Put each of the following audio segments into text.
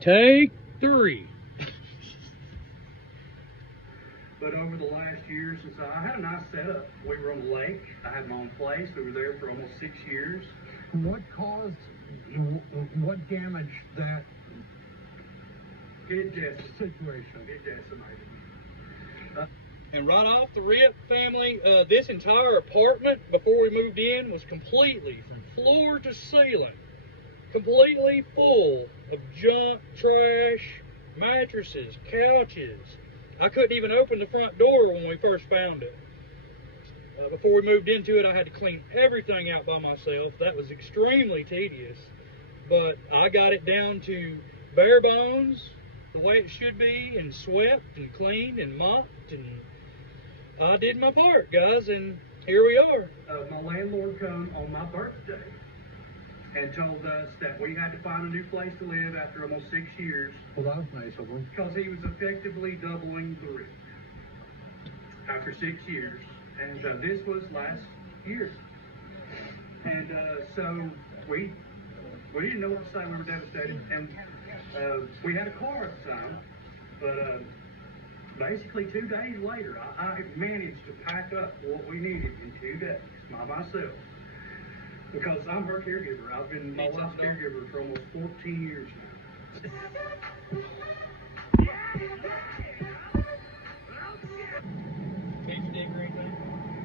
Take 3. But over the last year, since I had a nice setup, we were on the lake. I had my own place. We were there for almost 6 years. What caused, what damaged that situation? It decimated. And right off the rip, family, this entire apartment before we moved in was completely, from floor to ceiling, completely full of junk, trash, mattresses, couches. I couldn't even open the front door when we first found it. Before we moved into it, I had to clean everything out by myself. That was extremely tedious, but I got it down to bare bones, the way it should be, and swept and cleaned and mopped, and I did my part, guys, and here we are. My landlord come on my birthday and told us that we had to find a new place to live after almost 6 years. Well, that was nice of him. Because he was effectively doubling the rent after 6 years. And this was last year. And so we didn't know what to say. We were devastated. And we had a car at the time. But basically 2 days later, I managed to pack up what we needed in 2 days by myself. Because I'm her caregiver. I've been my wife's caregiver for almost 14 years now.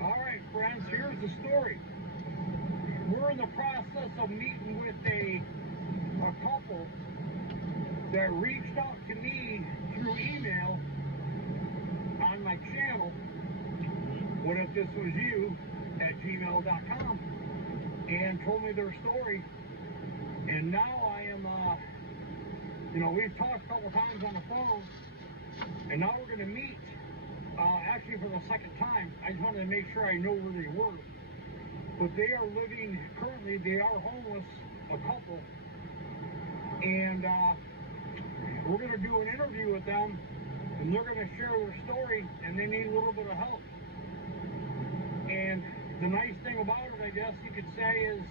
All right, friends, here's the story. We're in the process of meeting with a couple that reached out to me through email on my channel, whatifthis-was-you@gmail.com, and told me their story. And now I am, we've talked a couple times on the phone, and now we're going to meet, actually for the second time. I just wanted to make sure I know where they were. But they are living, currently they are homeless, a couple, and we're going to do an interview with them, and they're going to share their story, and they need a little bit of help. And the nice thing about it, I guess you could say, is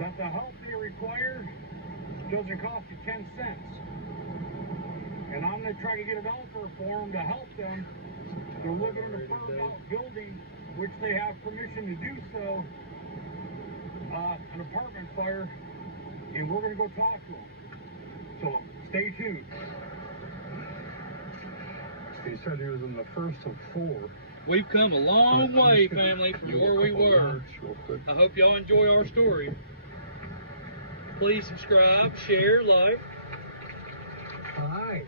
that the help they require doesn't cost you 10 cents. And I'm going to try to get it out there for them to help them. They're living in a burned-out building, which they have permission to do so, an apartment fire, and we're going to go talk to them. So stay tuned. He said he was in the first of 4. We've come a long way, family, from where we were. I hope y'all enjoy our story. Please subscribe, share, like. Hi.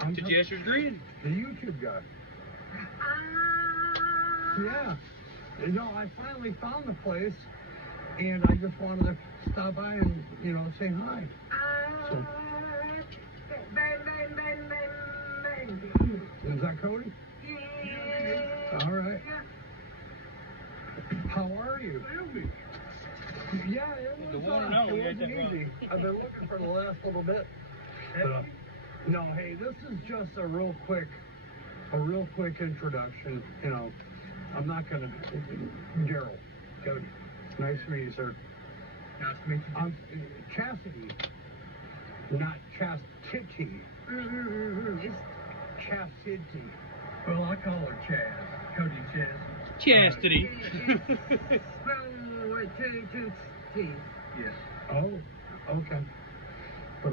To Jester's Grin. The YouTube guy. Yeah. You know, I finally found the place, and I just wanted to stop by and, say hi. So. Is that Cody? All right. How are you? Yeah, it wasn't easy. I've been looking for the last little bit. But, no, hey, this is just a real quick introduction. I'm not gonna. Daryl, Cody, nice to meet you, sir. Nice to meet you. Chastity, not chastity. It's Chastity. Well, I call her Chaz. Cody Chaz. Chastity. Yes. Oh, okay. But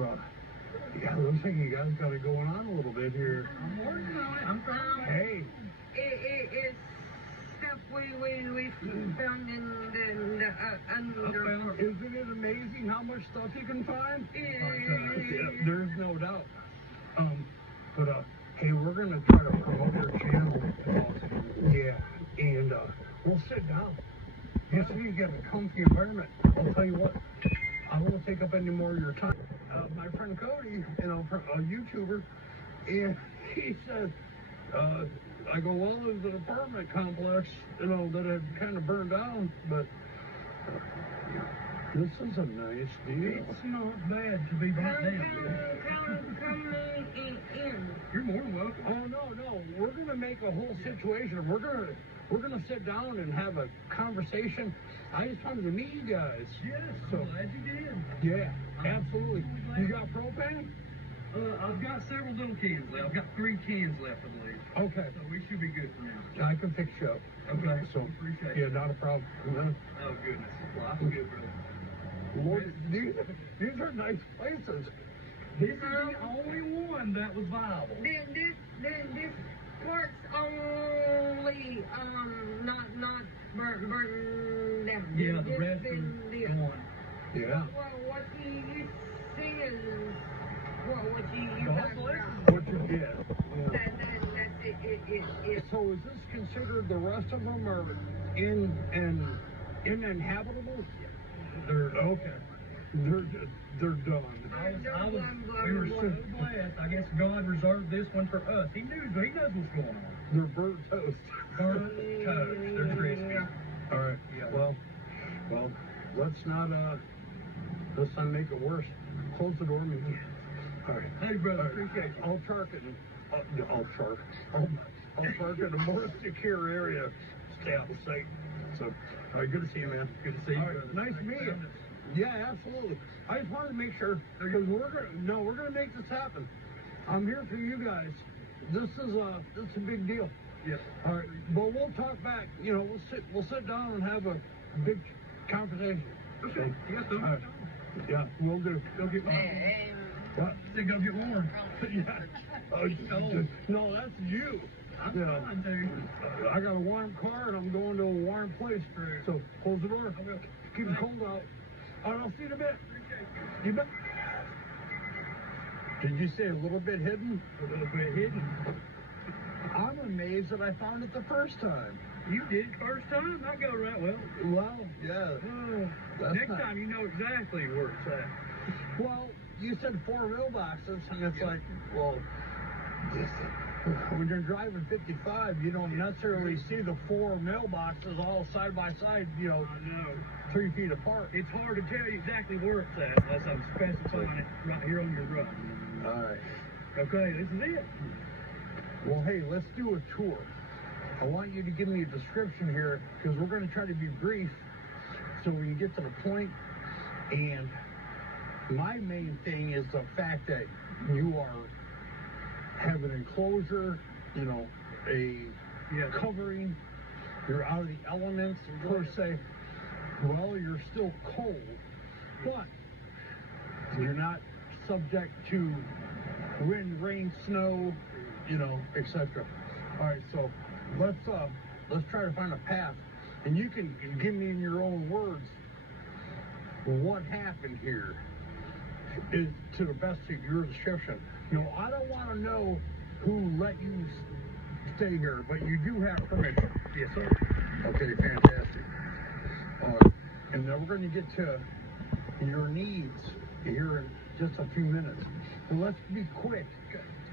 yeah, looks like you guys got it going on a little bit here. I'm working on it. I'm trying. Hey. It's stuff we found in the under. Isn't it amazing how much stuff you can find? There's no doubt. But hey, we're gonna try to promote your channel. Yeah, and we'll sit down. Just so you get a comfy environment. I'll tell you what, I won't take up any more of your time. My friend Cody, a YouTuber, and he said, I go, well, there's an apartment complex, that had kind of burned down, but this is a nice deal. It's not bad to be burnt down. Come in. You're more than welcome. Oh, no, we're going to make a whole situation. We're going to sit down and have a conversation. I just wanted to meet you guys. Yes, so glad you did. Yeah. Absolutely. You got propane? I've got several little cans left. I've got 3 cans left, I believe. Okay. So we should be good for now. I can fix you up. Okay. So, Appreciate yeah, it. not a problem. Oh, goodness. Well, I'm good, brother. Lord, these are nice places. This is the only one that was viable. This part's only not burnt down. Yeah, the rest been is gone. Yeah. Well, what you see is what you God got. bless What you get. Yeah. That's it. So is this considered the rest of them are uninhabitable? They're okay. They're done. We were so blessed. I guess God reserved this one for us. He knows what's going on. They're burnt toast. Burnt toast. They're crispy. All right. Yeah. Well, let's not make it worse. Close the door, maybe. All right. Hey, brother, All right. appreciate you. I'll park it. I'll park in a more secure area. Stay out of sight. So, all right. Good to see you, man. Good to see you, All right, brother. nice to meet you. Yeah, absolutely. I just wanted to make sure because we're gonna make this happen. I'm here for you guys. This is a big deal. Yeah. All right, but we'll talk back. You know, we'll sit down and have a big conversation. Okay. You got something? All right. Yeah, we'll do. Go get warm. What? Say go get warm. Yeah. No, that's you. I'm Yeah. fine, dude. I got a warm car and I'm going to a warm place. So close the door. I will. Keep it cold out. All right, I'll see you in a bit. You bet. Did you say a little bit hidden? A little bit hidden. I'm amazed that I found it the first time. You did first time? That go right well. Well, yeah. Oh, That's next not- time you know exactly where it's at. Well, you said 4 mailboxes, and it's like, well, when you're driving 55, you don't necessarily see the 4 mailboxes all side by side, I know. 3 feet apart. It's hard to tell you exactly where it's at unless I'm specifying it right here on your run. All right. Okay, this is it. Well, hey, let's do a tour. I want you to give me a description here because we're going to try to be brief so we can get to the point. And my main thing is the fact that you have an enclosure, a covering. You're out of the elements per se. Well, you're still cold, but you're not subject to wind, rain, snow, etc. All right, so let's try to find a path, and you can give me in your own words what happened here is to the best of your description. I don't want to know who let you stay here, but you do have permission. Yes, sir. Okay, fantastic. And then we're going to get to your needs here in just a few minutes. So let's be quick.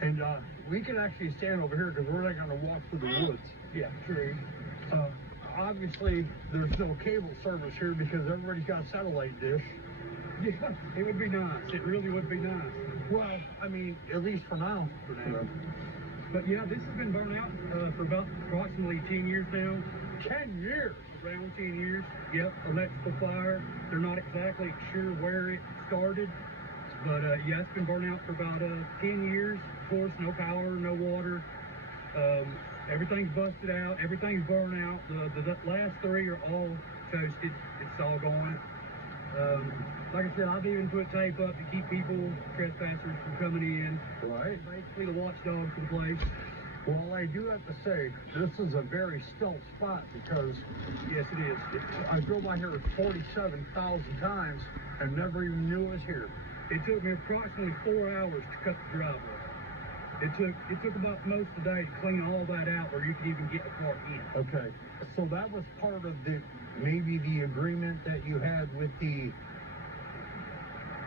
And we can actually stand over here because we're not going to walk through the woods. Yeah, true. Obviously, there's no cable service here because everybody's got a satellite dish. Yeah, it would be nice. It really would be nice. Well, I mean, at least for now. But yeah, this has been burnt out for about approximately 10 years now. 10 years? Around 10 years. Yep, electrical fire. They're not exactly sure where it started. But yeah, it's been burnt out for about 10 years. Of course, no power, no water. Everything's busted out. Everything's burned out. The last 3 are all toasted. It's all gone. Like I said, I've even put tape up to keep people, trespassers, from coming in. Right. Basically the watchdog for the place. Well, I do have to say, this is a very stealth spot because, yes, it is. I drove by here 47,000 times and never even knew it was here. It took me approximately 4 hours to cut the driveway. It took about most of the day to clean all that out where you could even get the car in. Okay, so that was part of maybe the agreement that you had with the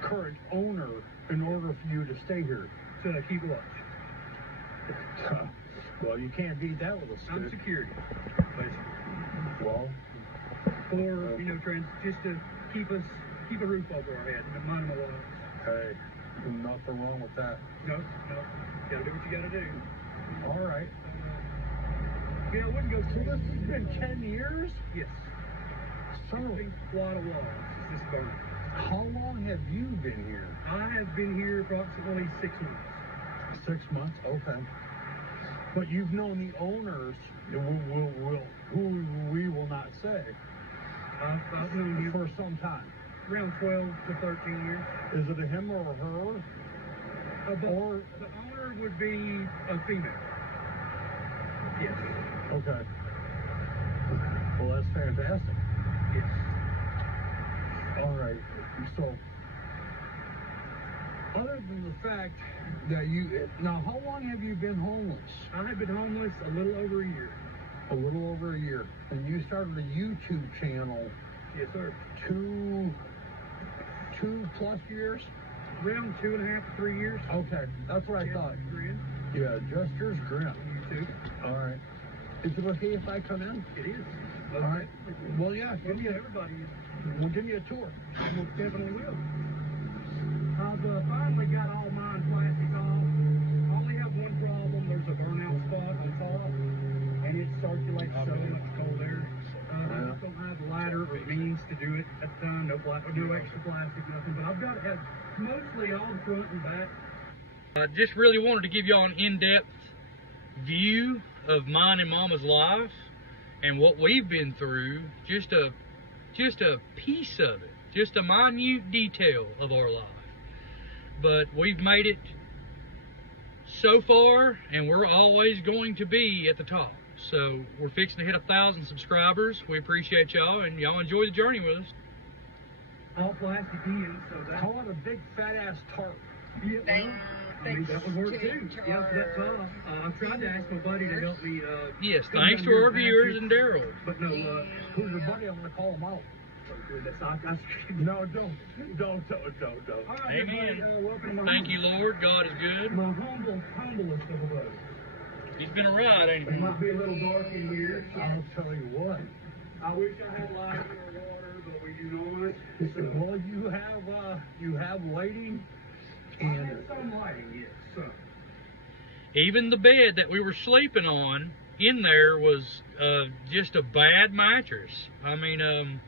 current owner in order for you to stay here. To keep watch. Well, you can't beat that with a stick. I'm security, basically. Well, Or, just to keep a roof over our head and mind my wives. hey, nothing wrong with that. No. Gotta do what you gotta do. All right. Yeah, I wouldn't go So this has been 10 years? Yes. So, It's been quite a while since this burned. How long have you been here? I have been here approximately 6 months. 6 months? Okay. But you've known the owners, who we will not say, I've known you for some time. around 12 to 13 years. Is it a him or a her? Or The owner would be a female. Yes. okay. Well, that's fantastic. Yes. All right. So, other than the fact that now, how long have you been homeless? I have been homeless a little over a year. A little over a year. And you started a YouTube channel Yes, sir. 2+ years? Around 2.5 to 3 years. Okay, that's what I thought. Grin. Yeah, Jester's Grin. YouTube. All right. Is it okay if I come in? It is. All right. Well, yeah, Everybody is. we'll give you a tour. Most definitely will. I've finally got all mine plastic off. I only have one problem. There's a burnout spot on top, and it circulates so much cold air. I just don't have the lighter or means to do it at the time. No extra plastic, nothing. But I've got mostly all the front and back. I just really wanted to give y'all an in-depth view of mine and Mama's life and what we've been through. Just a piece of it, just a minute detail of our life. But we've made it so far, and we're always going to be at the top. So we're fixing to hit 1,000 subscribers. We appreciate y'all, and y'all enjoy the journey with us. All plastic in, so that's How about a big fat ass tarp? yeah, well, I mean, that would work too. Yeah, for that top. I've tried to ask my buddy to help me. Yes, come thanks down to here our and patch viewers it, and Daryl. But no, Who's your buddy? I'm gonna call him out. that's not. That's, No, don't. All right, Amen. everybody, welcome to my Thank you, Lord. God is good. My humblest of abodes. He's been a ride, ain't It he? might be a little dark in here. I'll tell you what. I wish I had light or water, but we do not. So, Well, you have lighting, I and have some lighting, yes. So, Even the bed that we were sleeping on in there was just a bad mattress. I mean,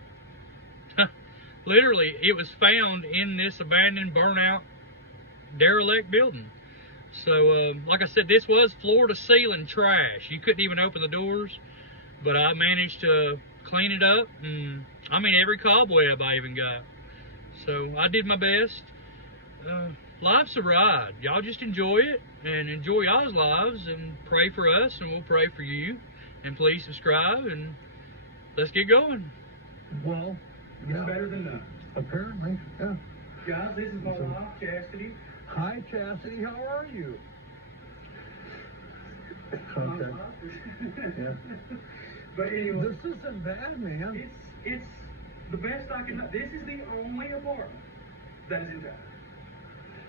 literally, it was found in this abandoned, burnout, derelict building. So, like I said, this was floor-to-ceiling trash. You couldn't even open the doors, but I managed to clean it up, and I mean, every cobweb I even got. So, I did my best. Life's a ride. Y'all just enjoy it, and enjoy y'all's lives, and pray for us, and we'll pray for you. And please subscribe, and let's get going. well, it's yeah, better than none. apparently, yeah. Guys, this is my wife, Chastity. Hi, Chastity. How are you? My Okay. wife. Yeah. But anyway, This isn't bad, man. it's the best I can. This is the only apartment that is intact.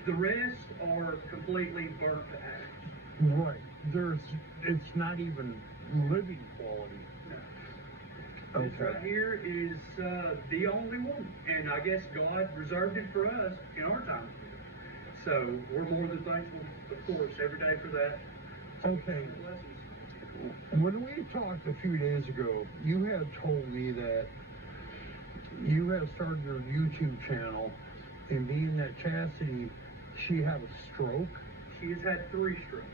The rest are completely burnt to ash. Right. It's not even living quality. No. This right here is the only one, and I guess God reserved it for us in our time. So we're more than thankful, of course, every day for that. Okay. Blessings. When we talked a few days ago, you had told me that you had started your YouTube channel, and being that Chastity, she had a stroke. She has had 3 strokes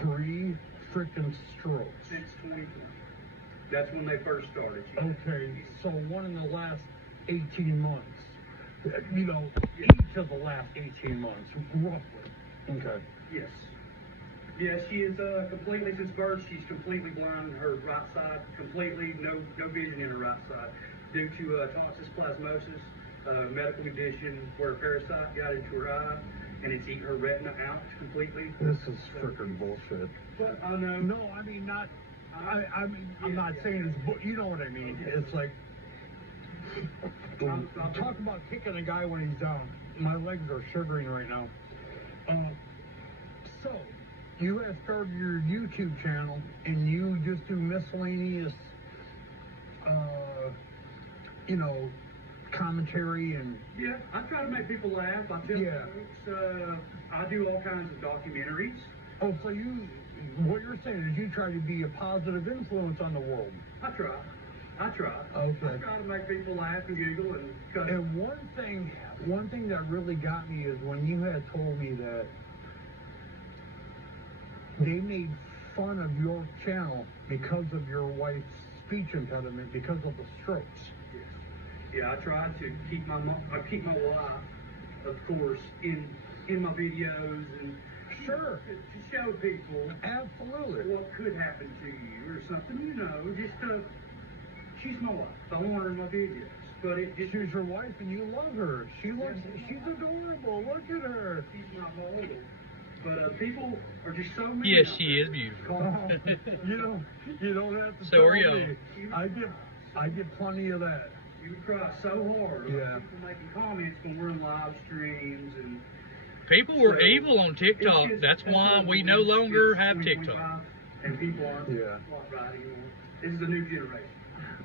3 freaking strokes. since 2020. That's when they first started. Okay, so one in the last 18 months. Each of the last 18 months, roughly. Okay. Yes. Yes, she is completely, since birth, she's completely blind on her right side, completely no vision in her right side, due to toxoplasmosis, medical condition where a parasite got into her eye, and it's eaten her retina out completely. This is freaking bullshit. But I know. No, I mean, not. I mean, I'm not saying it's. You know what I mean? It's like. Talk about kicking a guy when he's down. My legs are shivering right now. So, you have started your YouTube channel, and you just do miscellaneous, commentary and. Yeah, I try to make people laugh. I tell folks, I do all kinds of documentaries. Oh, so what you're saying is you try to be a positive influence on the world. I try. I try. Okay. I try to make people laugh and giggle and cut. And one thing that really got me is when you had told me that they made fun of your channel because of your wife's speech impediment, because of the strokes. Yes. Yeah, I try to keep my wife, of course, in my videos and Sure. to show people Absolutely. what could happen to you or something, you know, just to. She's my wife. I want her in my videos, but it just. She's your wife and you love her. She's adorable. Look at her. She's my model. But people are just so mean. Yes, she is beautiful. You don't have to So tell are y'all. me. I get plenty of that. You would cry so hard. Yeah. People making comments when we're in live streams and. People were So, evil on TikTok. it's just- That's why we what no it is. longer It's have 2025, TikTok. And people aren't Yeah. right anymore. This is a new generation.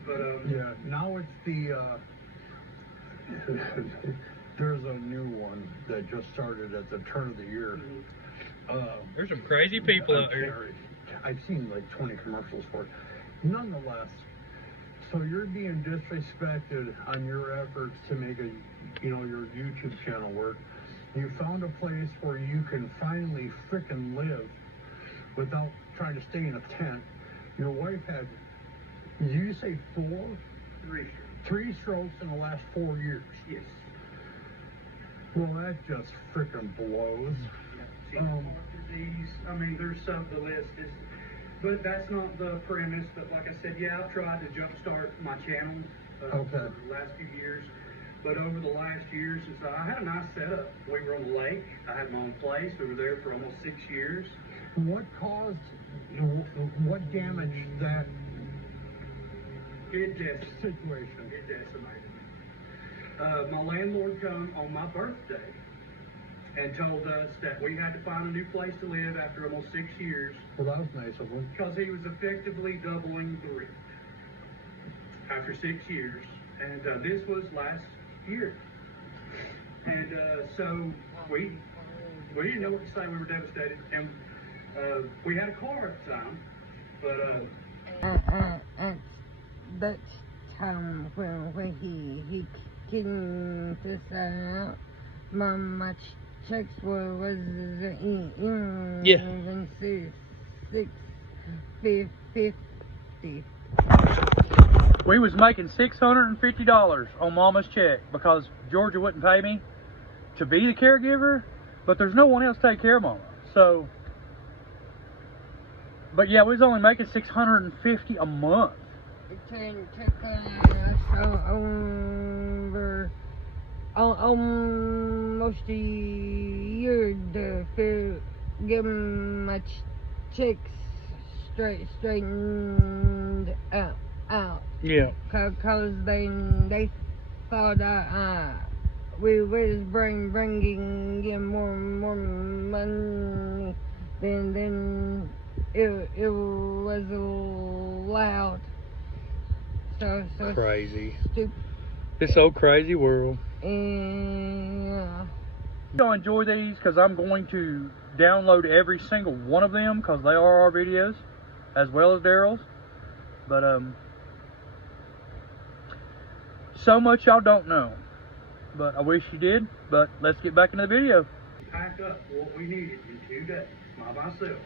But Yeah, now it's the there's a new one that just started at the turn of the year. There's some crazy people out here. here. I've seen like 20 commercials for it. Nonetheless, so you're being disrespected on your efforts to make your YouTube channel work. You found a place where you can finally frickin' live without trying to stay in a tent. Your wife had, did you say 3 strokes in the last 4 years? yes. Well, that just frickin' blows. See, heart disease. I mean, there's the list is, but that's not the premise. But like I said, yeah, I've tried to jumpstart my channel for the last few years. But over the last year, since I had a nice setup, we were on the lake. I had my own place. We were there for almost 6 years. What damaged that situation? It decimated me. My landlord come on my birthday and told us that we had to find a new place to live after almost 6 years. Well, that was nice of him. Because he was effectively doubling the rent after 6 years. And this was last year. And so we didn't know what to say. We were devastated. And we had a car at the time. But at that time when he came to sign out, my checks was even 650. We was making $650 on Mama's check because Georgia wouldn't pay me to be the caregiver, but there's no one else to take care of Mama. So, but yeah, we was only making $650 a month. It took us over almost a year to get my checks straightened out. Yeah. Cause they thought we was bringing in more money than it was allowed. So Crazy. stupid. This old crazy world. Yeah. Y'all enjoy these because I'm going to download every single one of them because they are our videos as well as Daryl's. But so much y'all don't know, but I wish you did. But let's get back into the video. packed up what we needed in 2 days by myself.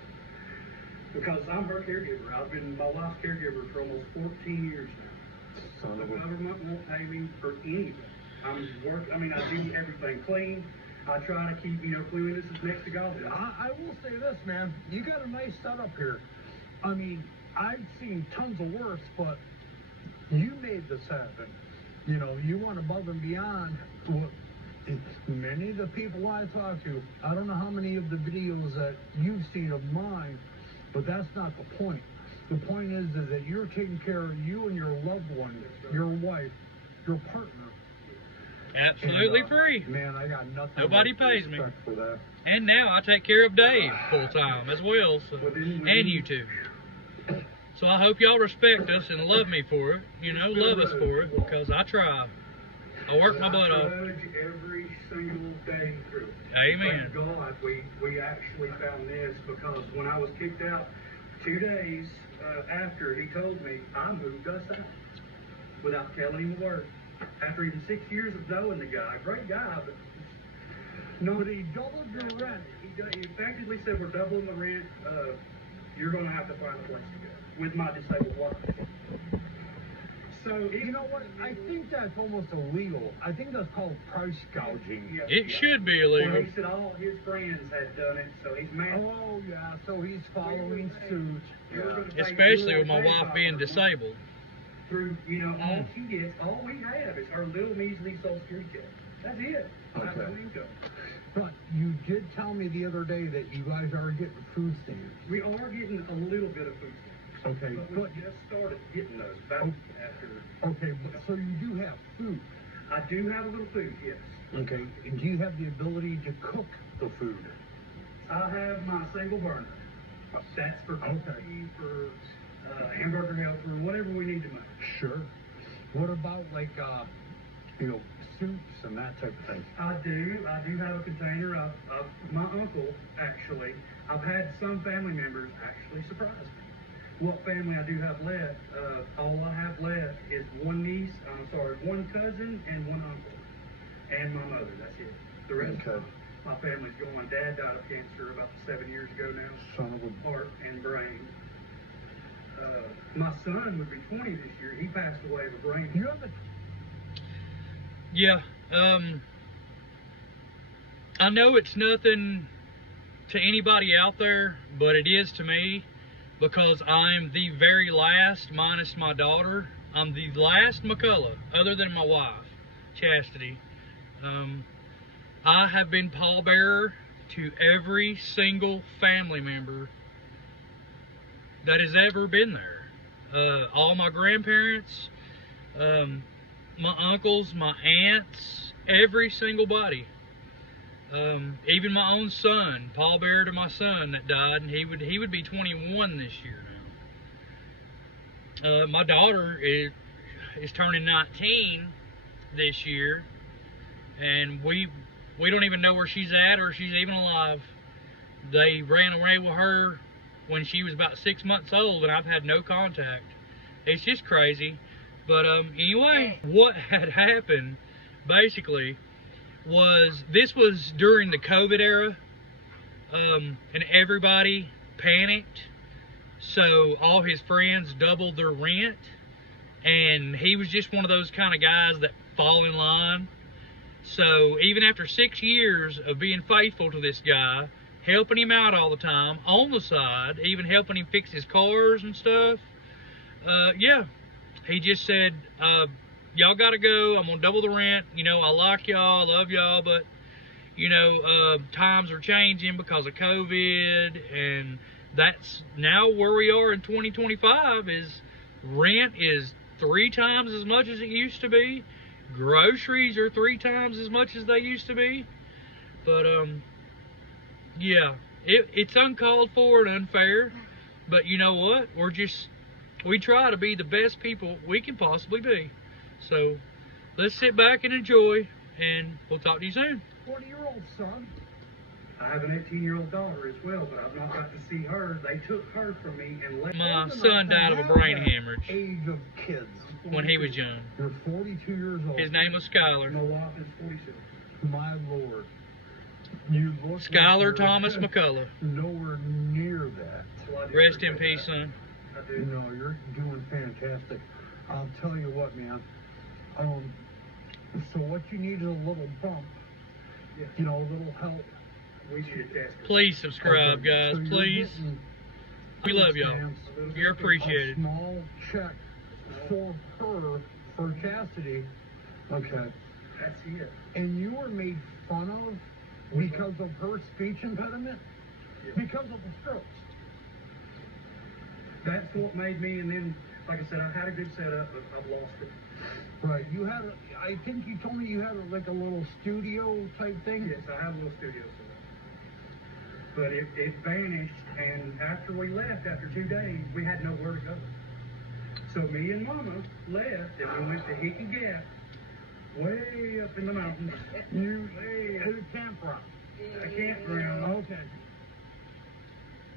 Because I'm her caregiver. I've been my wife's caregiver for almost 14 years now. The government won't pay me for anything. I do everything clean. I try to keep, cleanliness is next to God. I will say this, man. You got a nice setup here. I mean, I've seen tons of worse, but you made this happen. You went above and beyond what many of the people I talk to. I don't know how many of the videos that you've seen of mine, but that's not the point. The point is that you're taking care of you and your loved one, your wife, your partner. Absolutely And, free. Man, I got nothing. Nobody but pays me. respect for that. And now I take care of Dave full time as well, so, and you too. So I hope y'all respect us and love me for it. Love us for it, because I try. I work my butt off. Every single day through. Amen. Thank God we actually found this, because when I was kicked out 2 days after he told me, I moved us out. without telling him a word. After even 6 years of knowing the guy, great guy, but No, but he doubled your rent. he effectively said, we're doubling the rent. You're going to have to find a place to go with my disabled wife. So You know what? I think that's almost illegal. I think that's called price gouging. It should be Well, illegal. he said all his friends had done it, so he's mad. Oh, yeah, so he's following suit. Especially with my wife being disabled. Through, all she gets, all we have is her little measly Social Security check. That's it. That's Okay. no income. But you did tell me the other day that you guys are getting food stamps. We are getting a little bit of food stamps. Okay, But we but just started getting those back after. okay, but so you do have food. I do have a little food, yes. Okay, and do you have the ability to cook the food? I have my single burner. That's for coffee, for hamburger helper, whatever we need to make. Sure. What about like soups and that type of thing? I do have a container. My uncle, actually, I've had some family members actually surprise me. What family I do have left, all I have left is one cousin and one uncle. And my mother, that's it. The rest Okay. of my family's gone. My dad died of cancer about 7 years ago now. Son of a... Heart and brain. My son would be 20 this year. He passed away of a brain. You have a... Yeah. I know it's nothing to anybody out there, but it is to me, because I'm the very last, minus my daughter. I'm the last McCullough, other than my wife, Chastity. I have been pallbearer to every single family member that has ever been there. All my grandparents, my uncles, my aunts, every single body. Even my own son, pallbearer to my son that died, and he would be 21 this year now. My daughter is turning 19 this year, and we don't even know where she's at or if she's even alive. They ran away with her when she was about 6 months old, and I've had no contact. It's just crazy. But anyway, what had happened basically was, this was during the COVID era, and everybody panicked. So all his friends doubled their rent, and he was just one of those kind of guys that fall in line. So even after 6 years of being faithful to this guy, helping him out all the time, on the side, even helping him fix his cars and stuff, yeah, he just said, y'all gotta go, I'm gonna double the rent, I like y'all, I love y'all, but, times are changing because of COVID, and that's now where we are in 2025, is rent is 3 times as much as it used to be. Groceries are 3 times as much as they used to be. But, yeah, it's uncalled for and unfair, but you know what? We try to be the best people we can possibly be. So let's sit back and enjoy, and we'll talk to you soon. 40-year-old son. I have an 18-year-old daughter as well, but I've not got to see her. They took her from me and left. My son died of a brain hemorrhage Age of kids. when he was young. You're 42 years old. His name was Skylar. My wife is 46. My Lord. You look Skylar like Thomas McCullough. Nowhere near that. So I do Rest in appreciate peace, that. son. I do. No, you're doing fantastic. I'll tell you what, man. So what you need is a little bump. Yes. A little help. We need a test. Please subscribe, Okay, guys. so you're Please. getting We love y'all. stamps, You're a appreciated. small check for her, for Chastity. Okay. That's it. And you were made fun of because of her speech impediment? Yeah. Because of the strokes. That's what made me, and then, like I said, I had a good setup, but I've lost it. Right. You had, I think you told me you had like a little studio type thing? Yes, I have a little studio set up. But it vanished, and after we left, after 2 days, we had nowhere to go. So me and Mama left, and we went to Hickey Gap, way up in the mountains. You, who came from? A campground. Okay.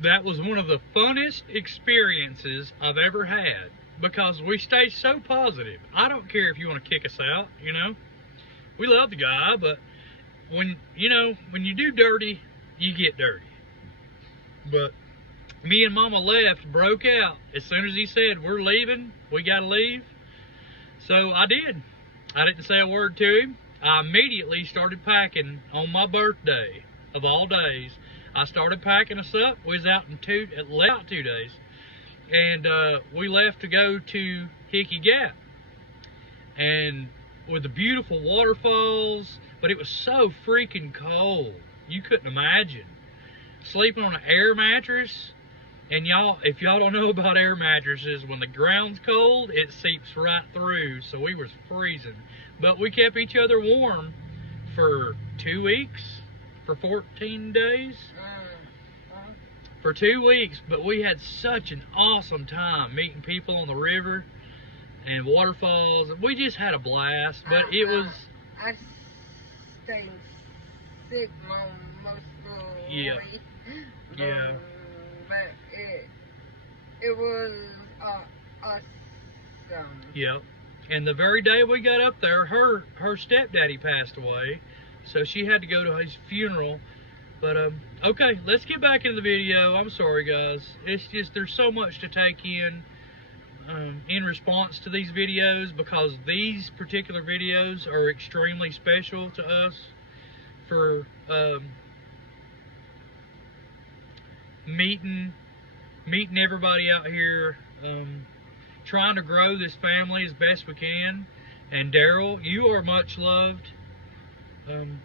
That was one of the funnest experiences I've ever had. because we stay so positive. I don't care if you want to kick us out, you know. We love the guy, but when you do dirty, you get dirty. But me and Mama left, broke out. As soon as he said, we're leaving, we got to leave. So I did. I didn't say a word to him. I immediately started packing on my birthday, of all days. I started packing us up. We was out in 2 days. And we left to go to Hickey Gap. And with the beautiful waterfalls, but it was so freaking cold. You couldn't imagine. Sleeping on an air mattress. And y'all, if y'all don't know about air mattresses, when the ground's cold, it seeps right through. So we was freezing. But we kept each other warm for 2 weeks, for 14 days. For 2 weeks, but we had such an awesome time meeting people on the river and waterfalls. We just had a blast, but it was... I stayed sick most of the week. Yeah. But it was awesome. Yep. And the very day we got up there, her stepdaddy passed away, so she had to go to his funeral. But okay, let's get back into the video. I'm sorry, guys. It's just there's so much to take in response to these videos, because these particular videos are extremely special to us for meeting everybody out here, trying to grow this family as best we can. And Daryl, you are much loved.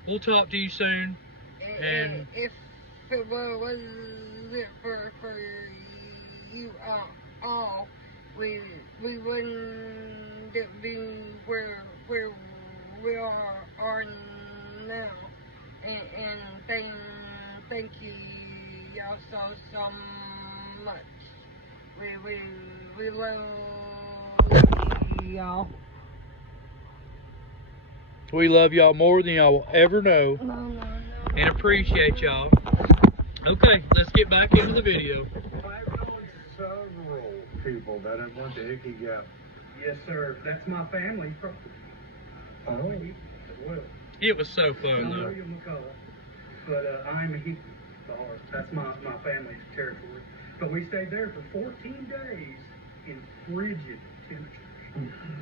We'll talk to you soon. And if it wasn't for you all, we wouldn't be where we are now. And thank you y'all so much. We love y'all. we love y'all more than y'all will ever know. No. And appreciate y'all. Okay, let's get back into the video. I've known several people that have went to Hickey Gap. Yes, sir. That's my family property. Oh. Well, It was so fun, I'm though. William McCullough, but I'm a Hickey. That's my family's territory. But we stayed there for 14 days in frigid temperatures.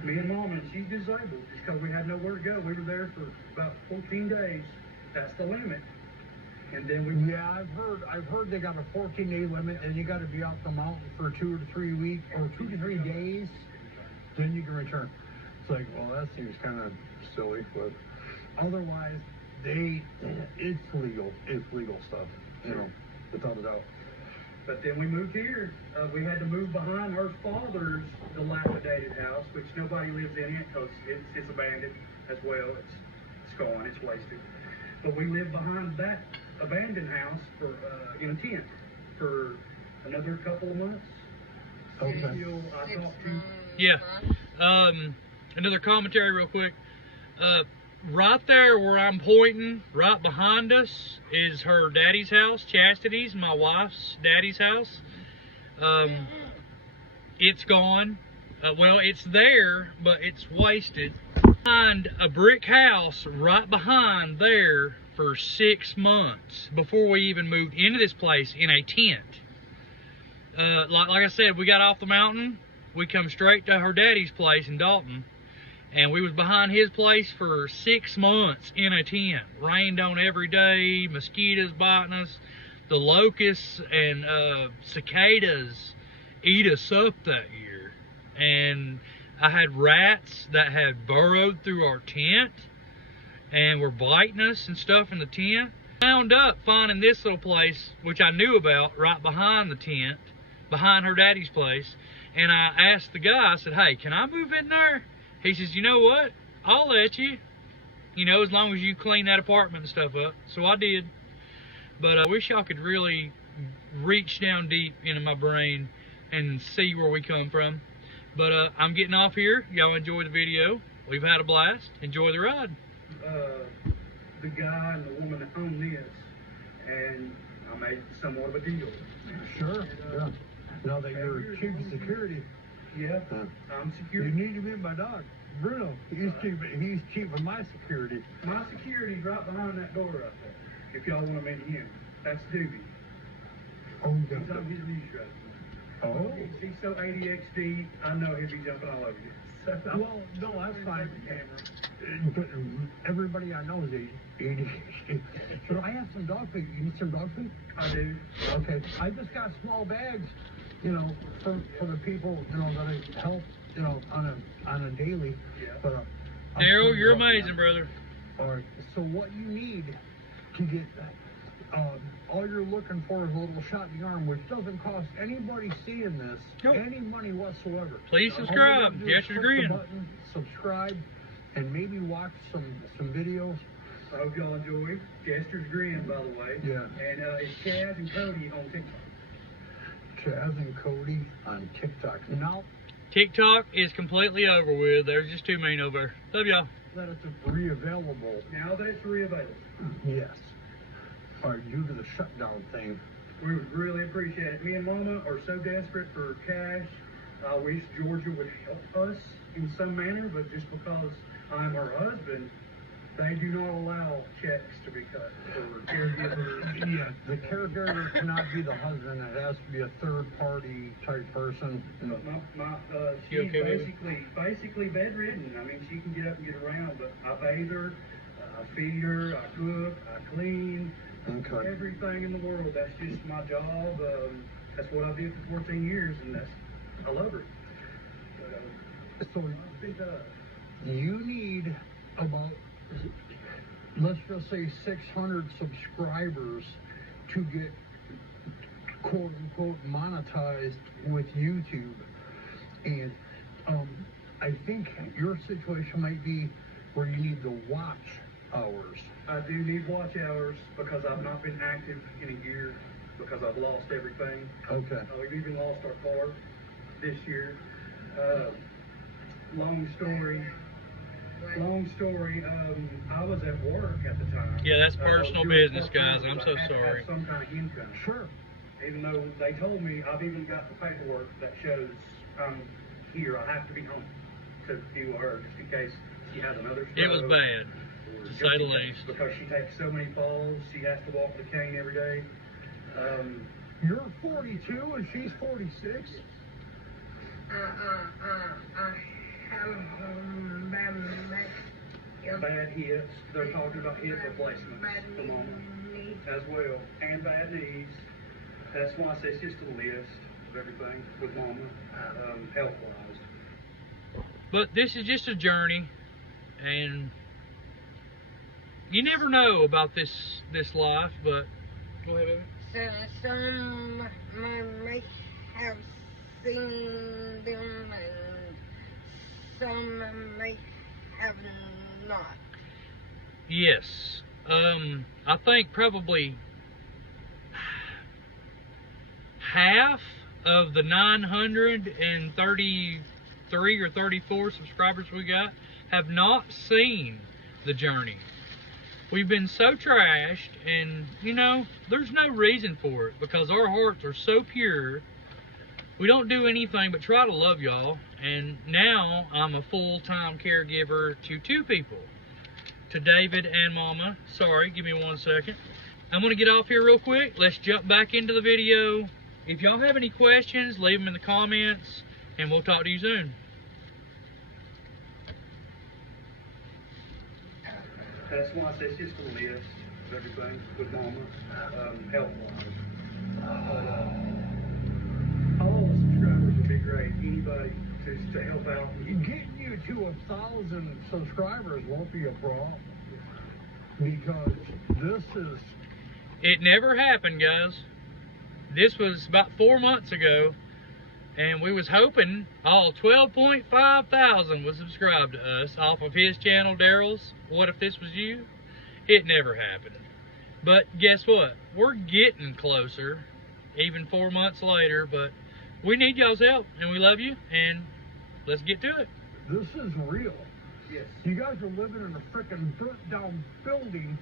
Me and Mom, and she's disabled just because we had nowhere to go. We were there for about 14 days. That's the limit. And then we... Yeah, I've heard they got a 14-day limit, and you got to be off the mountain for 2 to 3 weeks, or 2 to 3 days, then you can return. It's like, well, that seems kind of silly, but otherwise, it's legal stuff, you know, without a doubt. But then we moved here. We had to move behind her father's dilapidated house, which nobody lives in it because it's abandoned as well. It's gone. It's wasted. But we lived behind that abandoned house for in a tent for another couple of months. Okay. Until I talked to... Yeah. Another commentary real quick. Right there where I'm pointing, right behind us, is her daddy's house, Chastity's, my wife's daddy's house. It's gone. Well, it's there, but it's wasted. Find a brick house right behind there for 6 months before we even moved into this place in a tent. Like I said, we got off the mountain. We come straight to her daddy's place in Dalton. And we was behind his place for 6 months in a tent. Rained on every day, mosquitoes biting us. The locusts and cicadas eat us up that year. And I had rats that had burrowed through our tent and were biting us and stuff in the tent. Wound up finding this little place, which I knew about, right behind the tent, behind her daddy's place. And I asked the guy, I said, hey, can I move in there? He says, you know what? I'll let you. You know, as long as you clean that apartment and stuff up. So I did. But I wish y'all could really reach down deep into my brain and see where we come from. But I'm getting off here. Y'all enjoy the video. We've had a blast. Enjoy the ride. The guy and the woman that owned this, and I made somewhat of a deal. Sure. Yeah. Now that you're chief of security, Yeah, I'm secure. You need to meet my dog, Bruno. He's keeping my security. My security's right behind that door right there. If y'all want to meet him, that's Doobie. Oh, He's on his knees right now. Oh. He's so ADHD, I know he'll be jumping all over you. So, Well, no, that's fine. Everybody I know is ADHD. So I have some dog food. You need some dog food? I do. Okay. I just got small bags, you know, for the people, you know, that I help, you know, on a daily. Yeah. But Daryl, you're amazing, brother. All right. So what you need to get all you're looking for is a little shot in the arm, which doesn't cost anybody seeing this any money whatsoever. Please subscribe. Yes, you're agreeing. Button, subscribe, and maybe watch some videos. I hope y'all enjoy. Jester's Grin, by the way. Yeah. And it's Chaz and Cody on TikTok. Chaz and Cody on TikTok. Now, TikTok is completely over with. There's just too many over there. Love y'all. that it's re-available. Now that it's re-available. Yes. Or due to the shutdown thing. We would really appreciate it. Me and Mama are so desperate for cash. I wish Georgia would help us in some manner, but just because I'm her husband, they do not allow checks to be cut for caregivers. Yeah, the caregiver cannot be the husband. It has to be a third-party type person. But she's okay with it? basically bedridden. I mean, she can get up and get around, but I bathe her, I feed her, I cook, I clean. Okay. Everything in the world. That's just my job. That's what I did for 14 years, and I love her. So you need about, let's just say 600 subscribers to get quote unquote monetized with YouTube. And I think your situation might be where you need the watch hours. I do need watch hours because I've not been active in a year because I've lost everything. Okay. We've even lost our car this year. Long story. I was at work at the time. Yeah, that's personal doing business, part-time, guys. I'm but so I had to have sorry. some kind of income. Sure. Even though they told me, I've even got the paperwork that shows I'm here. I have to be home to do her just in case she has another stroke. It was bad, or to just say the in case, least. Because she takes so many falls, she has to walk the cane every day. You're 42 and she's 46? Bad hips. They're talking about hip replacements for Mama as well, and bad knees. That's why I say it's just a list of everything with Mama, health-wise. But this is just a journey, and you never know about this life. But go ahead, baby. Some may have seen them and some may have not. Yes, I think probably half of the 933 or 34 subscribers we got have not seen the journey. We've been so trashed, and you know, there's no reason for it because our hearts are so pure. We don't do anything but try to love y'all, and now I'm a full-time caregiver to two people, to David and Mama. Sorry, give me 1 second. I'm gonna get off here real quick. Let's jump back into the video. If y'all have any questions, leave them in the comments, and we'll talk to you soon. That's why I say it's just a list of everything with Mama, health-wise. All the subscribers would be great. Anybody to help out. Getting you to 1,000 subscribers won't be a problem. Because this is... It never happened, guys. This was about 4 months ago, and we was hoping all 12.5 thousand would subscribe to us off of his channel, Daryl's What If This Was You? It never happened. But guess what? We're getting closer, even 4 months later, but we need y'all's help, and we love you, and let's get to it. This is real. Yes. You guys are living in a frickin' burnt-down building,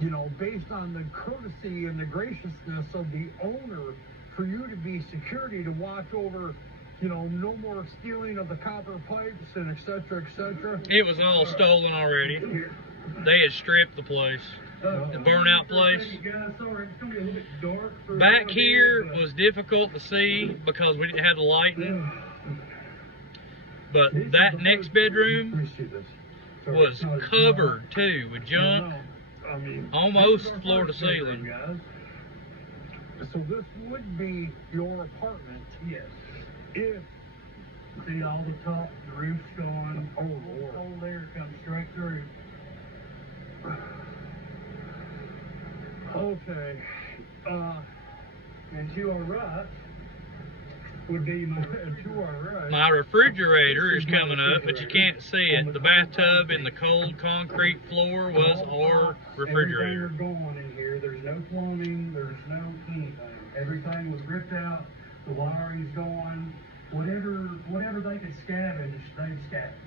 you know, based on the courtesy and the graciousness of the owner for you to be security to watch over you know, no more stealing of the copper pipes and et cetera, et cetera. It was all stolen already. They had stripped the place. The burnout place. Back here was difficult to see because we didn't have the lighting. But that next bedroom was covered too with junk, almost floor to ceiling. So this would be your apartment. Yes. If See all the top, the roof's going. Oh, Lord. Whole there comes straight through. Okay. And you are right. Would be my. And you are right. My refrigerator is coming up, but you can't see it. The bathtub and the cold concrete floor was our refrigerator. Everything was gone in here. There's no plumbing. There's no anything. Everything was ripped out. The wiring's gone. Whatever they could scavenge, they've scavenged.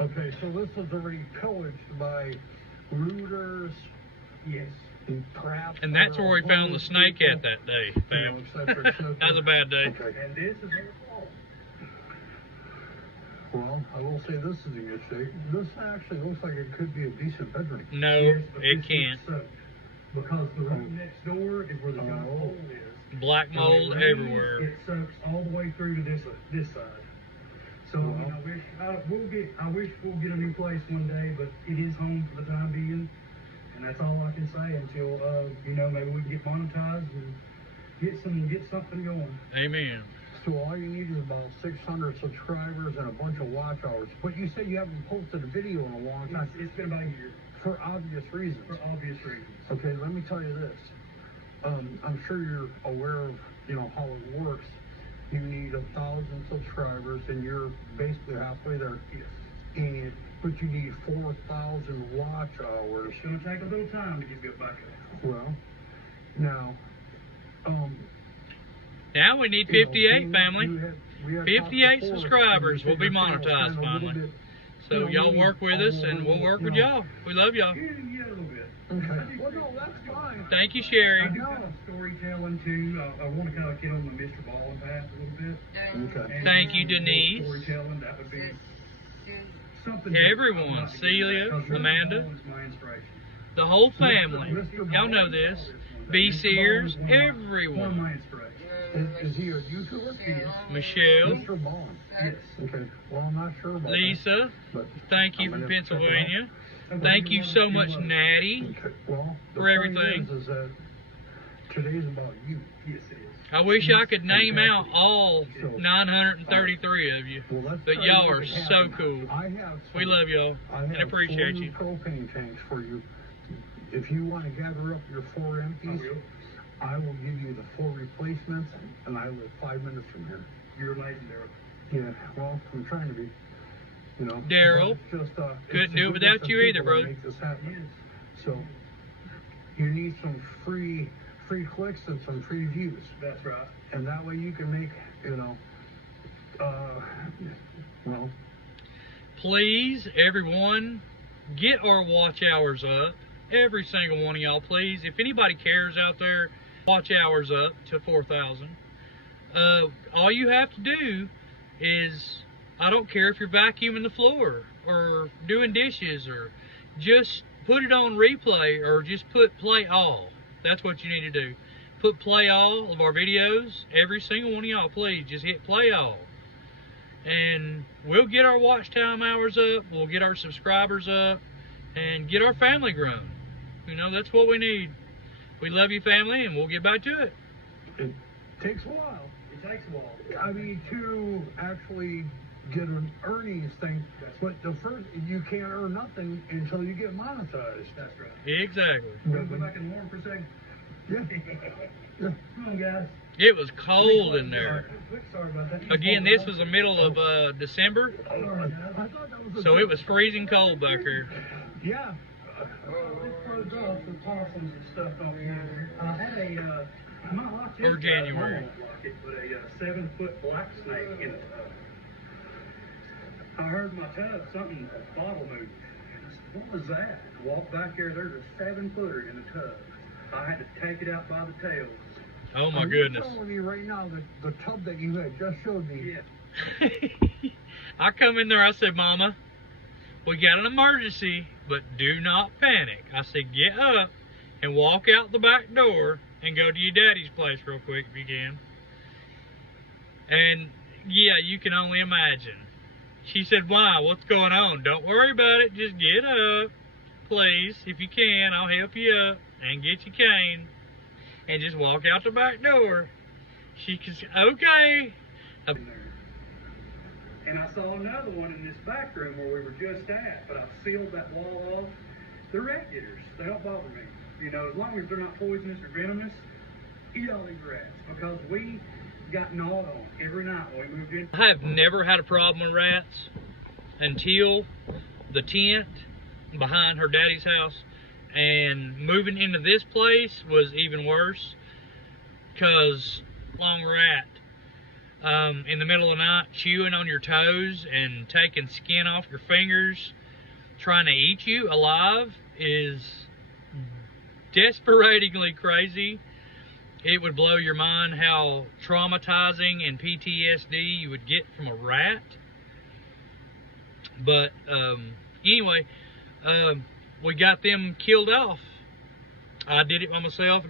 Okay, so this was already pillaged by looters. Yes. And perhaps. And that's where we found the snake at that day, fam. That was a bad day. Okay. And this is their fault. Well, I will say this is in good shape. This actually looks like it could be a decent bedroom. No, Yes, but it this can't. is soaked. Because the room next door is where the junk hole is. Black mold When it rains, everywhere. It soaks all the way through to this side. So I wish we'll get a new place one day, but it is home for the time being, and that's all I can say until maybe we can get monetized and get something going. Amen. So all you need is about 600 subscribers and a bunch of watch hours. But you say you haven't posted a video in a long time. It's been about a year For obvious reasons. for obvious reasons. Okay, let me tell you this. I'm sure you're aware of, how it works. You need 1,000 subscribers, and you're basically halfway there. Yes. But you need 4,000 watch hours. It's going to take a little time to get back up. Well, now, Now we need 58, family. we had 58 talked before, subscribers will and be you said your channel monetized spent a little finally. bit, So y'all work with us, and we'll work with y'all. We love y'all. Yeah, a little bit. Okay. Well, no, that's fine. Thank you, I Sherry. do kind of storytelling too. I want to kind of get on the Mr. Ballin path a little bit. Okay. And Thank you, a little Denise. Storytelling, that would be something. Everyone, I'd like to do Celia, that, 'cause Mr. Amanda. Ballin's my inspiration. The whole family. Y'all know this. B. Sears, One of everyone. my inspirations. Is he a YouTuber? Michelle, Mr. Bond. Yes. Okay. Well, I'm not sure about Lisa, that, thank you I'm from gonna check it out. Pennsylvania. Thank you so much, Natty. Okay. Well, the For point everything. is that today's about you. Yes, it is. I wish I could name out all 933 of you. Well, let's But try to y'all make are it so happen. cool. I have We love y'all I and have appreciate 4 you. propane tanks for you. If you want to gather up your 4 empties, I will give you the 4 replacements, and I live 5 minutes from here. You're amazing, Daryl. Yeah, well, I'm trying to be, Daryl, it's just, couldn't it's do it a without group of you either, people that brother. make this happen. Yes. So, you need some free clicks and some free views, That's right. and that way you can make, well, Please, everyone, get our watch hours up. Every single one of y'all, please. If anybody cares out there, watch hours up to 4,000. All you have to do is, I don't care if you're vacuuming the floor or doing dishes, or just put it on replay, or just put play all. That's what you need to do. Put play all of our videos. Every single one of y'all, please, just hit play all. And we'll get our watch time hours up, we'll get our subscribers up, and get our family grown. That's what we need. We love you, family, and we'll get back to it. it takes a while. It takes a while. I mean, to actually get an earnings thing, but the first, you can't earn nothing until you get monetized. That's right. Exactly. We'll go back and warm for a second. Yeah. Yeah. Come on, guys. It was cold in there. Sorry about that. Again, this was the middle of December, I thought that was a so it was freezing cold back here. Yeah. This throws off the possums and stuff off here. I had a, my watch Or is January. like it, but a 7-foot black snake in a tub. I heard my tub, something, a bottle moved. I said, what was that? I walked back there, there's a 7-footer in the tub. I had to take it out by the tail, Oh my goodness. I'm telling you right now that the tub that you had just showed me. Yeah. I come in there, I said, Mama, we got an emergency, but do not panic. I said, get up and walk out the back door and go to your daddy's place real quick if you can. And yeah, you can only imagine. She said, why? What's going on? Don't worry about it. Just get up, please. If you can, I'll help you up and get your cane and just walk out the back door. She said, okay. And I saw another one in this back room where we were just at, but I've sealed that wall off. They're rat getters. They don't bother me. You know, as long as they're not poisonous or venomous, eat all these rats. Because we got gnawed on every night when we moved in. I have never had a problem with rats until the tent behind her daddy's house, and moving into this place was even worse because long rat in the middle of the night chewing on your toes and taking skin off your fingers, trying to eat you alive is desperatingly crazy. It would blow your mind how traumatizing and PTSD you would get from a rat. But anyway, we got them killed off. I did it by myself.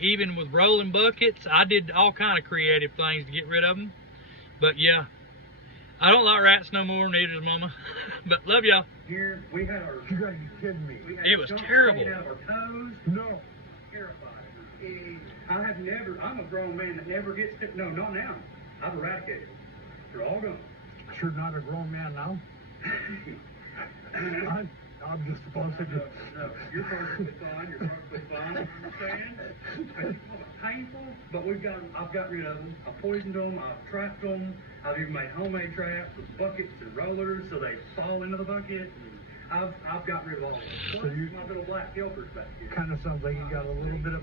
Even with rolling buckets, I did all kind of creative things to get rid of them. But yeah, I don't like rats no more. Neither does Mama. But love y'all. Here we had our. You gotta be kidding me. We had It was chunks terrible. hanging out of our toes. No. Terrified. I have never. I'm a grown man that never gets. No, not now. I've eradicated them. They're all gone. You're not a grown man now? I'm just supposed to. No, you're perfectly fine. You're perfectly fine. I understand. It's painful, but I've got rid of them. I've poisoned them. I've trapped them. I've even made homemade traps with buckets and rollers so they fall into the bucket. And I've got rid of all of them. Plus, my little black helpers back here. Kind of sounds like you got a little bit of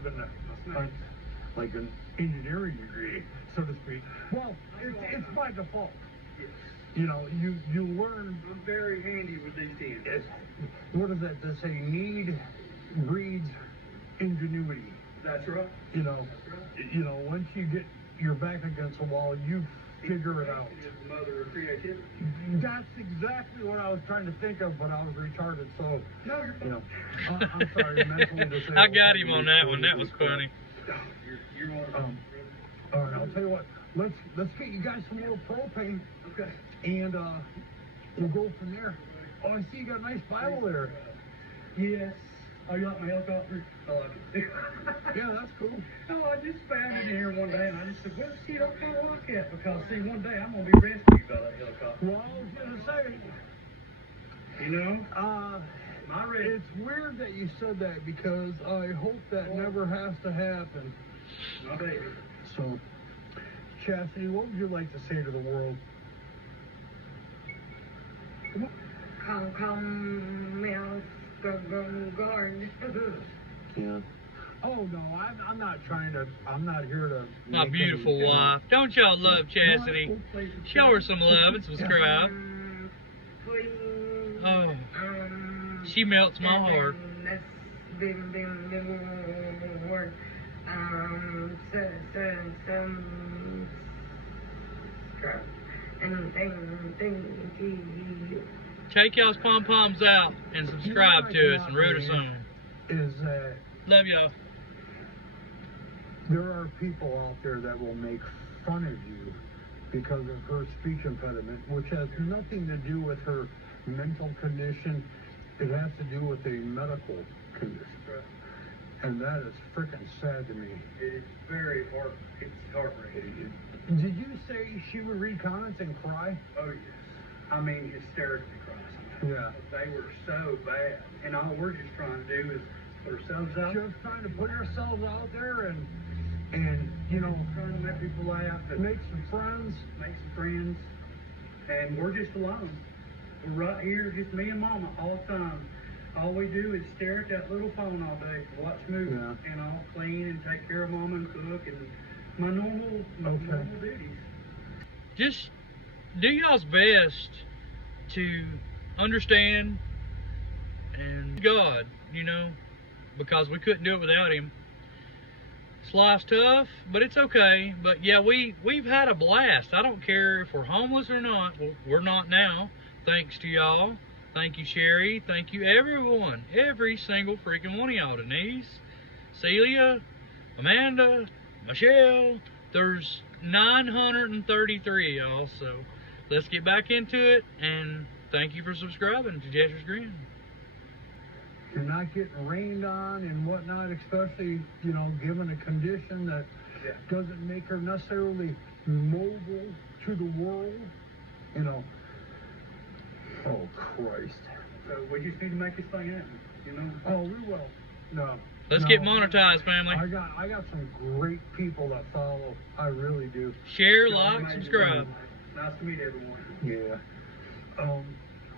like an engineering degree, so to speak. Well, it's by default. Yes. You know, you learn. I'm very handy with these tins. What is that? They say need breeds ingenuity. That's right. You know, once you get your back against the wall, you figure it out. It's the mother of creativity. That's exactly what I was trying to think of, but I was retarded. So No, you're fine. you know, I'm sorry, mentally disabled. I got him on that one. That was funny. No, you're one. All right, I'll tell you what. Let's get you guys some more propane, Okay. and we'll go from there. Oh, I see you got a nice Bible there. Yes. Oh, you like my helicopter? I like it. Yeah, that's cool. Oh, I just found it in here one day, and I just said, well, shit, I kind of like that, because, see, one day I'm going to be rescued by that helicopter. Well, I was gonna say, You know? My red. it's weird that you said that because I hope that never has to happen. My baby. So, Chastity, what would you like to say to the world? Come, mouse, go, guard. Yeah. Oh no, I'm not trying to. I'm not here to. My make beautiful any- wife. Don't y'all love Chastity? Show her some love and subscribe. Please. Oh, she melts my heart. Let's work. Thank you. Take y'all's pom-poms out and subscribe to us and root us on. Is that Love y'all. there are people out there that will make fun of you because of her speech impediment, which has nothing to do with her mental condition. It has to do with a medical condition. And that is freaking sad to me. It is very it's heartbreaking. Did you say she would read comments and cry? Oh, yes. I mean, hysterically crying. Yeah. They were so bad. And all we're just trying to do is put ourselves out. Just trying to put ourselves out there and you know, Trying to make people laugh and make some friends. make some friends. And we're just alone. We're right here, just me and Mama all the time. All we do is stare at that little phone all day, watch movies, Yeah. and I'll clean and take care of Mama and cook and my normal duties. Just do y'all's best to understand and God, you know, because we couldn't do it without him. Life's tough, but it's okay. But yeah, we've had a blast. I don't care if we're homeless or not. Well, we're not now, thanks to y'all. Thank you, Sherry. Thank you, everyone. Every single freaking one of y'all. Denise, Celia, Amanda, Michelle. There's 933 of y'all. So let's get back into it. And thank you for subscribing to Jester's Grin. You're not getting rained on and whatnot, especially, you know, given a condition that doesn't make her necessarily mobile to the world, you know. Oh, Christ. So we just need to make this thing happen, you know? Oh, we will. No. Let's get monetized, family. I got some great people that follow. I really do. Share, like, subscribe. Nice to meet everyone. Yeah.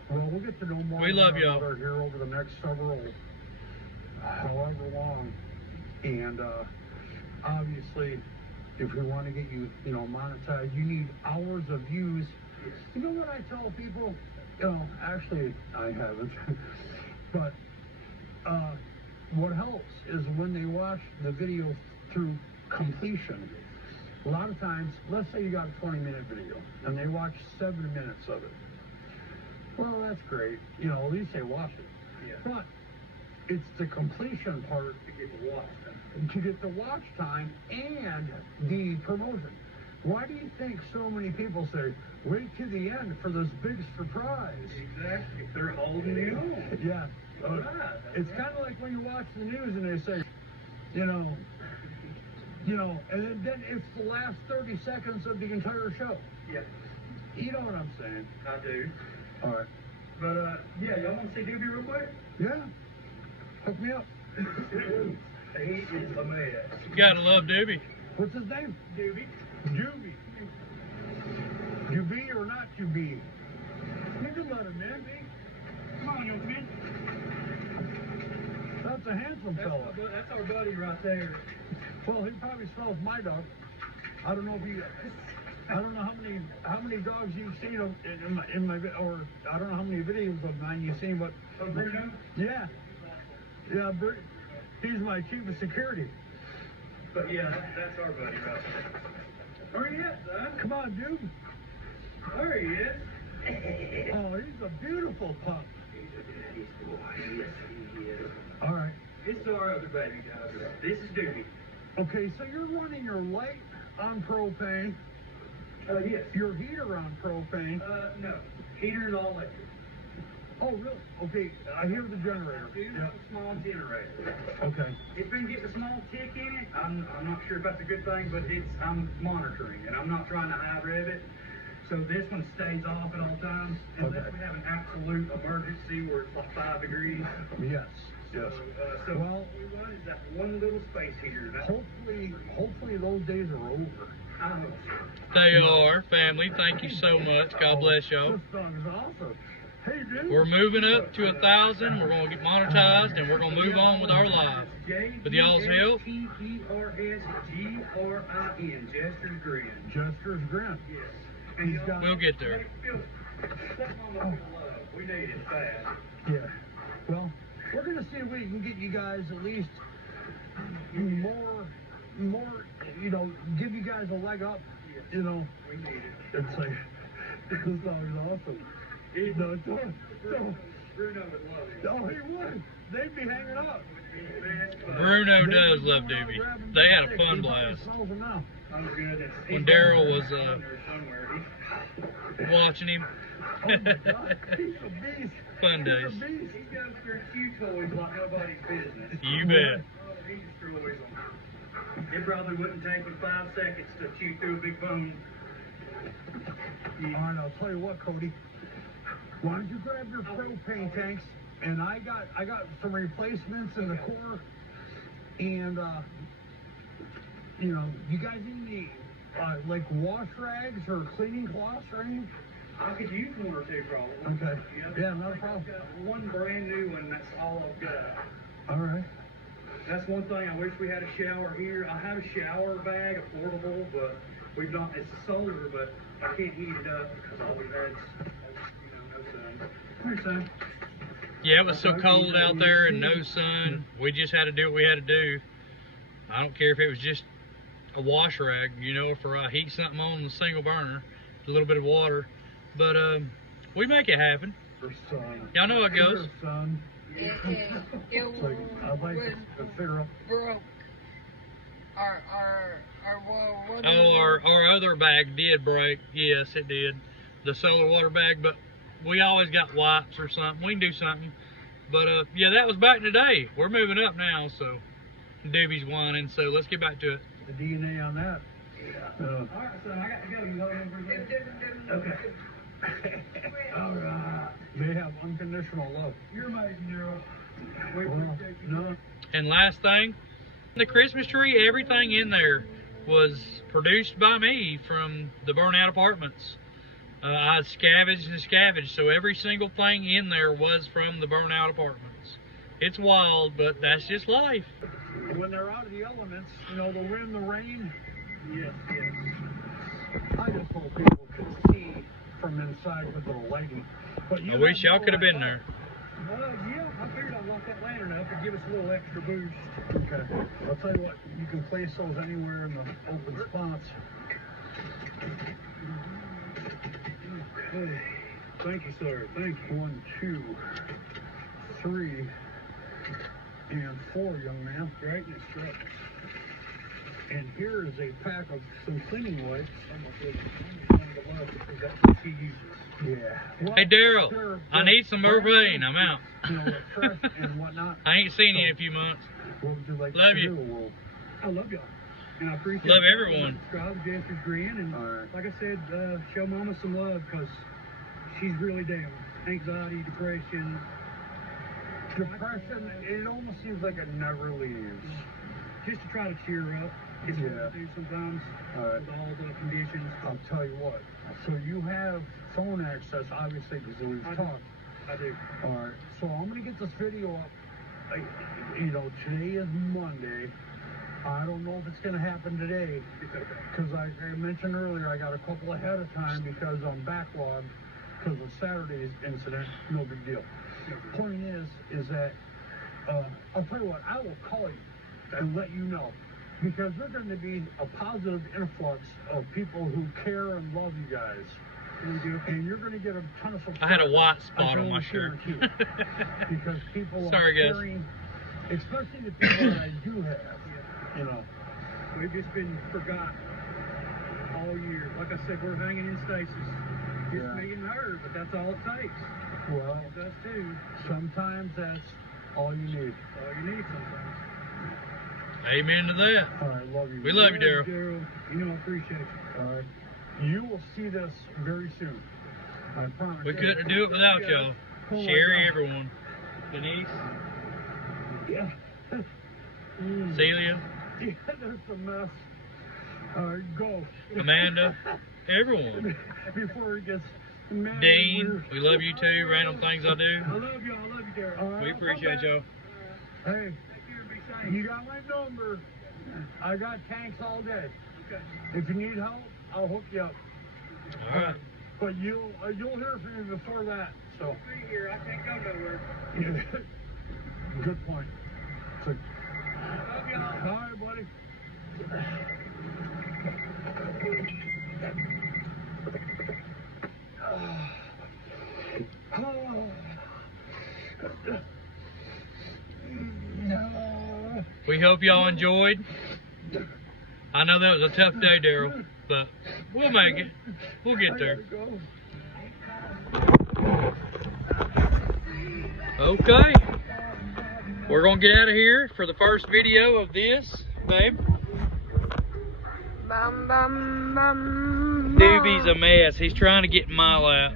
Well, we'll get to know more We love about y'all. another here over the next several, however long. And obviously, if we want to get you, you know, monetized, you need hours of views. You know what I tell people? You know, actually, I haven't. But what helps is when they watch the video through completion. A lot of times, let's say you got a 20-minute video, and they watch 7 minutes of it. Well, that's great. You know, at least they watch it. Yeah. But it's the completion part To get the watch time. to get the watch time and the promotion. Why do you think so many people say, wait to the end for this big surprise? Exactly. If they're holding you on. Yeah. Right. It's kind of like when you watch the news and they say, you know, and then it's the last 30 seconds of the entire show. Yeah, You know what I'm saying? I do. All right. But, yeah, y'all want to see Doobie real quick? Yeah. Hook me up. He is a mess. You gotta love Doobie. What's his name? Doobie. Doobie. To be or not to be? You can let him in. Come on, young man. That's a handsome fella. That's our buddy right there. Well, he probably smells my dog. I don't know if you. I don't know how many dogs you've seen in my or I don't know how many videos of mine you've seen, but Bruno? yeah, he's my chief of security. But yeah, that's our buddy right there. Where you at, son? Come on, dude. There he is. Oh, he's a beautiful pup. He's a daddy's boy. Yes, he is. All right. It's our other baby, guys. This is Doobie. Okay, so you're running your light on propane, Yes. your heater on propane. No. Heater's all electric. Oh, really? Okay, I hear the generator. Do have a small generator. Okay. It's been getting a small tick in it. I'm not sure if that's a good thing, but I'm monitoring, and I'm not trying to high rev it. So this one stays off at all times, unless we have an absolute emergency where it's like 5 degrees. Yes. Yes. So Well, all we run is that one little space heater. That's hopefully those days are over. I hope so. They are, family. Thank you so much. God bless y'all. This dog is awesome. Hey, dude. We're moving up to 1,000. We're gonna get monetized, and we're gonna move on with our lives. With y'all's help. Jester's Jester's Grin. Jester's Grin. Yes. He's got. We'll get there. We need it fast. Yeah. Well, we're gonna see if we can get you guys at least more, you know, give you guys a leg up. You know, We need it. it's like this dog is awesome. No, don't. Bruno would love it. Oh, he would. They'd be hanging up. Bruno does love Doobie. They had a fun blast. Oh, goodness. When Daryl was somewhere. watching him. Oh my God, he's a beast. Fun days. He's a beast. He goes through chew toys like nobody's business. You bet. Oh, he destroys them. It probably wouldn't take him 5 seconds to chew through a big bone. All right, I'll tell you what, Cody. Why don't you grab your propane tanks? And I got some replacements in the core. And you know, you guys need like wash rags or cleaning cloths or anything? I could use one or two, probably. Okay. Yeah, not a problem. I've got one brand new one. That's all I've got. All right. That's one thing. I wish we had a shower here. I have a shower bag, a portable, but we've not. It's solar, but I can't heat it up because all we've had is, no sun. Come here, son. Yeah, it was so cold out there and no sun. We just had to do what we had to do. I don't care if it was just a wash rag, you know, for heat something on the single burner, a little bit of water. But we make it happen. Y'all know how it goes. It I'd like to figure out. broke. Our other bag did break. Yes, it did. The solar water bag, but we always got wipes or something. We can do something. But yeah, that was back in the day. We're moving up now, so Doobie's whining. So let's get back to it. The DNA on that. All right, son, I got to go. You got to Okay. All right. They have unconditional love. You're amazing, Daryl. We Well, appreciate you. no. And last thing, the Christmas tree, everything in there was produced by me from the burnout apartments. I scavenged and scavenged, so every single thing in there was from the burnout apartments. It's wild, but that's just life. When they're out of the elements, you know, the wind, the rain. Yes. I just hope people can see from inside with the lighting. But I wish y'all could have been there. Yeah, I figured I'd lock that lantern up and give us a little extra boost. Okay. I'll tell you what, you can place those anywhere in the open spots. Okay. Thank you, sir. Thank you. 1, 2, 3, and 4, young man. Greatness, greatness. And here is a pack of some cleaning wipes. That's what she uses. Yeah. Well, Hey, Daryl, they're I need some more rain. I'm out. You know, they're fresh and whatnot. I ain't seen you in a few months. What would you like Love to you. do? Well, I love y'all. And I appreciate Love y'all. everyone. Subscribe to Jester's Grin. And all right. like I said, show Mama some love because she's really down. Anxiety, depression. Depression, it almost seems like it never leaves. Just to try to cheer her up. It's hard to do sometimes All right. with all the conditions. I'll tell you what. So you have phone access, obviously, because we've I do. talked. I do. All right. So I'm going to get this video up. You know, today is Monday. I don't know if it's going to happen today. Because I mentioned earlier, I got a couple ahead of time because I'm backlogged because of Saturday's incident. No big deal. Point is that, I'll tell you what, I will call you and let you know. Because there's going to be a positive influx of people who care and love you guys. And you're going to get a ton of support. I had a white spot on my shirt. Because people Sorry, are guys. caring, especially the people that I do have. You know. We've just been forgotten all year. Like I said, we're hanging in stasis. Just Yeah. me and her, but that's all it takes. Well, It's us too. sometimes that's all you need. That's all you need sometimes. Amen to that. All right, love you. We love you, Daryl. Daryl, you know I appreciate you. All right. You will see this very soon. I promise. We couldn't do it without y'all. Oh my Sherry, God. everyone. Denise, Yeah. Celia, Yeah, there's a mess. All right, go. Amanda, everyone. Before it gets mad. Dean, we love you too. Random things I do. I love you. I love you, Daryl. All right, We appreciate y'all. Hey, Take care and be safe. you got my number. I got tanks all day. Okay. If you need help, I'll hook you up. All right. But you'll hear from me before that. So. I'll be here. I can't go nowhere. Good point. So, Love y'all. all right, buddy. We hope y'all enjoyed. I know that was a tough day, Daryl, but we'll make it. We'll get there. Okay. We're going to get out of here for the first video of this, babe. Bum, bum, bum, Doobie's a mess. He's trying to get in my lap.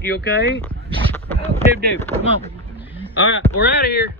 You okay? Doob, come on. All right, we're out of here.